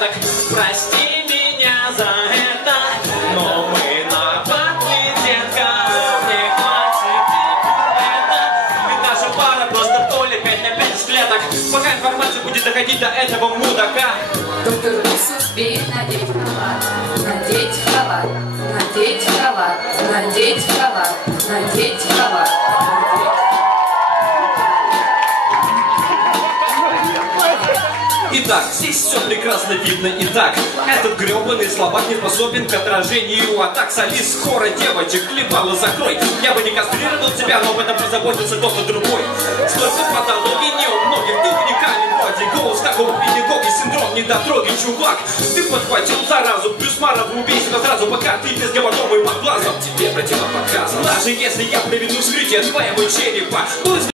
клеток. Прости меня за это, но мы нападли, детка. Не хватит это, ведь наша пара просто в поле 5 на 5 клеток. Пока информация будет доходить до этого мудака. Доктор Лис успеет надеть халат, надеть халат, надеть халат, надеть халат, надеть халат. Итак, здесь все прекрасно видно и так. Этот гребаный слабак не способен к отражению атак. Солист скоро девочек, хлебало закрой. Я бы не кастрировал тебя, но об этом позаботился кто-то другой. Столько патологий не у многих, ты уникален вроде. Голос как у педагога, синдром недотроги, чувак. Ты подхватил заразу, плюс мара, вруби себя сразу, пока ты без говором и под глазом. Тебе противопоказано. Даже если я проведу вскрытие твоего черепа,